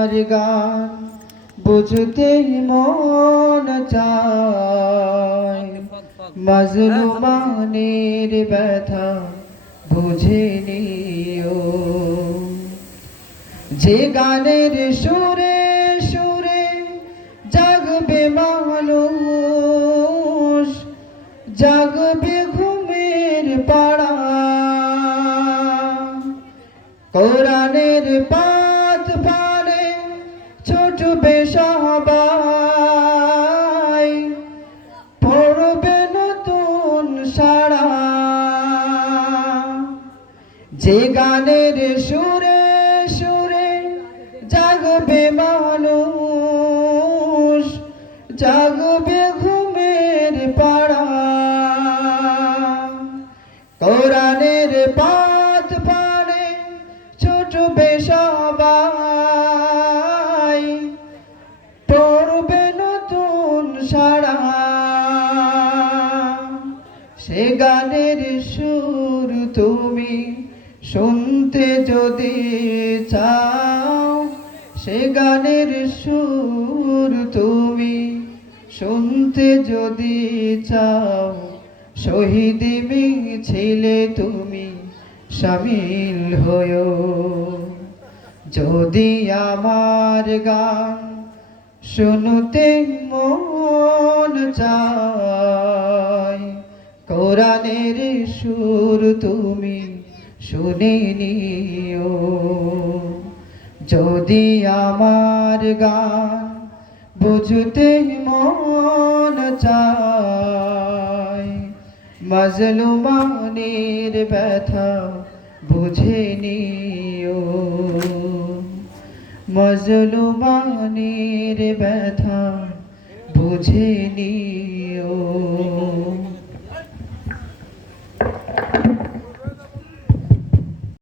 আমার গান বুঝতে মন চায়, মাজলুমানের ব্যথা বুঝে নিও। যে গানের সুরে সুরে জাগবে মানুষ, জাগবে ঘুমের পাড়া, কোরআনের পাত পানে ছুটবে সবাই, পড়বে নতুন সাড়া। যে গানের সুরে সুরে জাগবে মানুষ, জাগবে ঘুমের পাড়া, কোরআনের পাত পানে ছুটবে সবাই, পড়বে নতুন সাড়া। সে গানের সুর তুমি শুনতে যদি চাও, সে গানের সুর তুমি শুনতে যদি চাও, শহীদ মিছিলে তুমি শামিল হয়ো। যদি আমার গান শুনতে মন চায়, কোরআনের সুর তুমি শুনে নিও। যদি আমার গান বুঝতে মন চায়, মাজলুমানের ব্যথা বুঝে নিও। মাজলুমানের ব্যথা বুঝে নিও।